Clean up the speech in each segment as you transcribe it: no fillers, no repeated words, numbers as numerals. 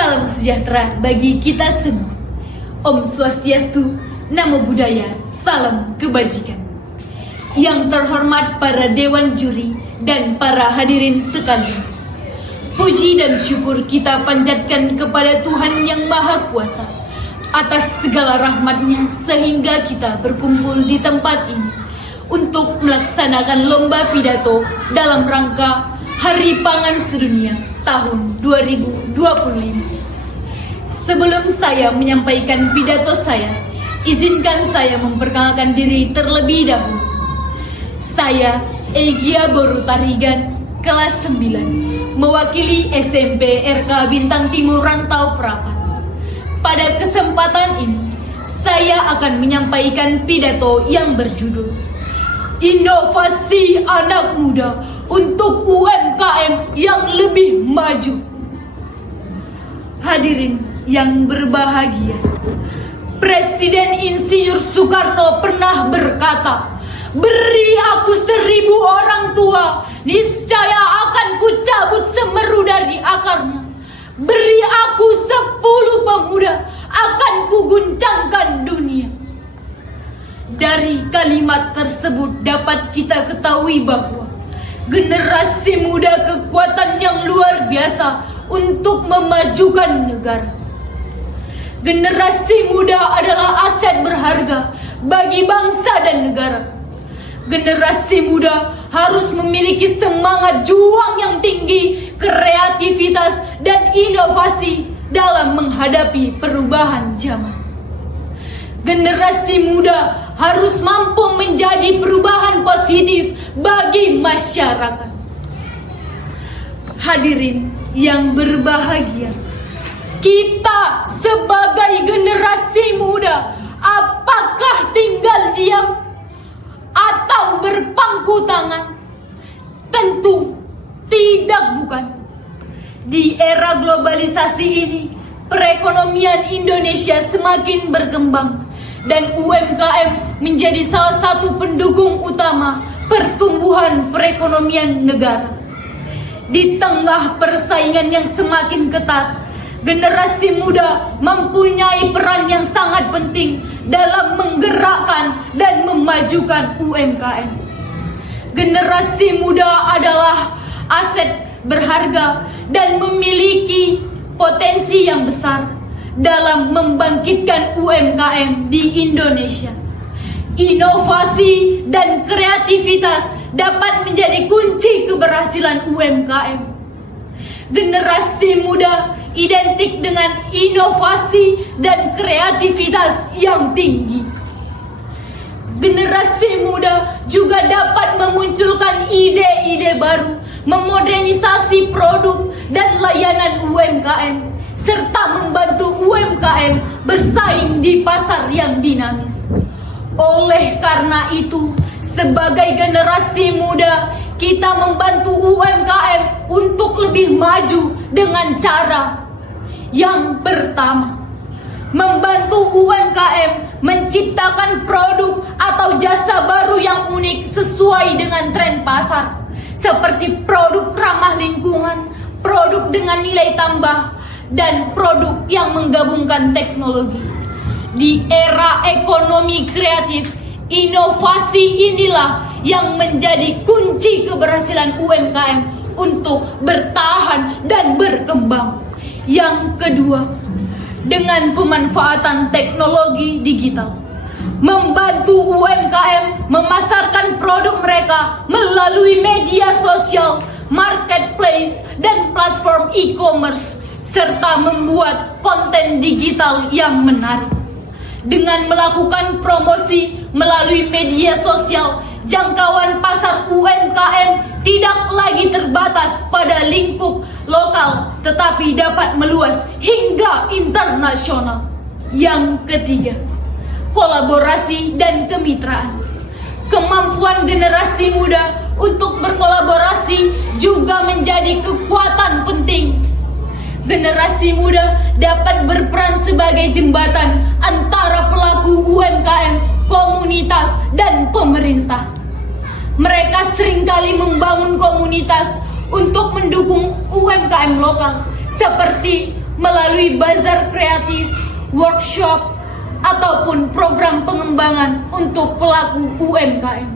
Salam sejahtera bagi kita semua. Om Swastiastu, Namo Buddhaya, salam kebajikan. Yang terhormat para dewan juri dan para hadirin sekalian, puji dan syukur kita panjatkan kepada Tuhan Yang Maha Kuasa atas segala rahmat-Nya sehingga kita berkumpul di tempat ini untuk melaksanakan lomba pidato dalam rangka Hari Pangan Sedunia tahun 2025. Sebelum saya menyampaikan pidato saya, izinkan saya memperkenalkan diri terlebih dahulu. Saya Egya Boru Tarigan, kelas 9, mewakili SMP RK Bintang Timur Rantau Prapat. Pada kesempatan ini, saya akan menyampaikan pidato yang berjudul Inovasi Anak Muda untuk UMKM yang lebih maju. Hadirin yang berbahagia, Presiden Insinyur Soekarno pernah berkata, "Beri aku 1000 orang tua, niscaya akan kucabut semeru dari akarnya. Beri aku 10 pemuda, akan kuguncangkan dunia." Dari kalimat tersebut dapat kita ketahui bahwa generasi muda kekuatan yang luar biasa untuk memajukan negara. Generasi muda adalah aset berharga bagi bangsa dan negara. Generasi muda harus memiliki semangat juang yang tinggi, kreativitas, dan inovasi dalam menghadapi perubahan zaman. Generasi muda harus mampu menjadi perubahan positif bagi masyarakat. Hadirin yang berbahagia, kita sebagai generasi muda, apakah tinggal diam atau berpangku tangan? Tentu tidak, bukan. Di era globalisasi ini, perekonomian Indonesia semakin berkembang dan UMKM menjadi salah satu pendukung utama pertumbuhan perekonomian negara. Di tengah persaingan yang semakin ketat, generasi muda mempunyai peran yang sangat penting dalam menggerakkan dan memajukan UMKM. Generasi muda adalah aset berharga dan memiliki potensi yang besar dalam membangkitkan UMKM di Indonesia. Inovasi dan kreativitas dapat menjadi kunci keberhasilan UMKM. Generasi muda identik dengan inovasi dan kreativitas yang tinggi. Generasi muda juga dapat memunculkan ide-ide baru, memodernisasi produk dan layanan UMKM, serta membantu UMKM bersaing di pasar yang dinamis. Oleh karena itu, sebagai generasi muda, kita membantu UMKM untuk lebih maju dengan cara yang pertama, membantu UMKM menciptakan produk atau jasa baru yang unik sesuai dengan tren pasar, seperti produk ramah lingkungan, produk dengan nilai tambah, dan produk yang menggabungkan teknologi. Di era ekonomi kreatif, inovasi inilah yang menjadi kunci keberhasilan UMKM untuk bertahan dan berkembang. Yang kedua, dengan pemanfaatan teknologi digital, membantu UMKM memasarkan produk mereka melalui media sosial, marketplace, dan platform e-commerce, serta membuat konten digital yang menarik. Dengan melakukan promosi melalui media sosial, jangkauan pasar UMKM tidak lagi terbatas pada lingkup lokal, tetapi dapat meluas hingga internasional. Yang ketiga, kolaborasi dan kemitraan. Kemampuan generasi muda untuk berkolaborasi juga menjadi kekuatan penting. Generasi muda dapat berperan sebagai jembatan antara pelaku UMKM, komunitas, dan pemerintah. Mereka seringkali membangun komunitas untuk mendukung UMKM lokal, seperti melalui bazar kreatif, workshop, ataupun program pengembangan untuk pelaku UMKM.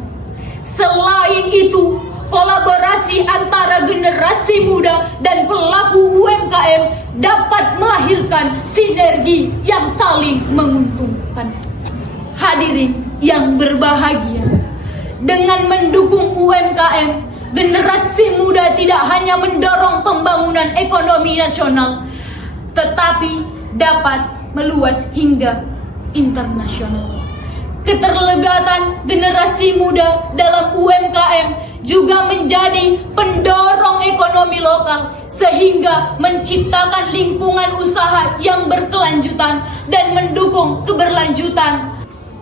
Selain itu, kolaborasi antara generasi muda dan pelaku UMKM dapat melahirkan sinergi yang saling menguntungkan. Hadirin yang berbahagia, dengan mendukung UMKM, generasi muda tidak hanya mendorong pembangunan ekonomi nasional, tetapi dapat meluas hingga internasional. Keterlibatan generasi muda dalam UMKM juga menjadi pendorong ekonomi lokal, sehingga menciptakan lingkungan usaha yang berkelanjutan dan mendukung keberlanjutan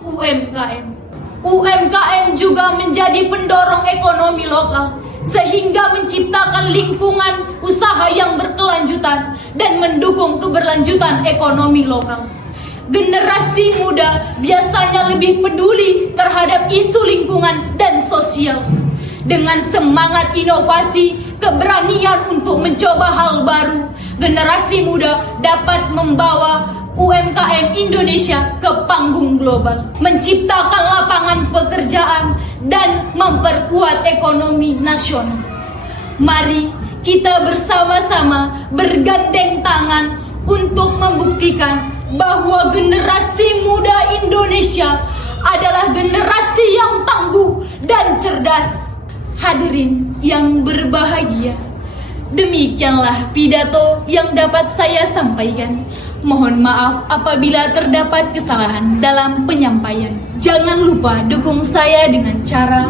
UMKM. UMKM juga menjadi pendorong ekonomi lokal, sehingga menciptakan lingkungan usaha yang berkelanjutan dan mendukung keberlanjutan ekonomi lokal. Generasi muda biasanya lebih peduli terhadap isu lingkungan dan sosial. Dengan semangat inovasi, keberanian untuk mencoba hal baru, generasi muda dapat membawa UMKM Indonesia ke panggung global, menciptakan lapangan pekerjaan, dan memperkuat ekonomi nasional. Mari kita bersama-sama bergandeng tangan untuk membuktikan bahwa generasi muda Indonesia adalah generasi yang tangguh dan cerdas. Hadirin yang berbahagia, demikianlah pidato yang dapat saya sampaikan. Mohon maaf apabila terdapat kesalahan dalam penyampaian. Jangan lupa dukung saya dengan cara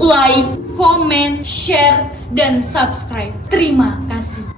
like, comment, share, dan subscribe. Terima kasih.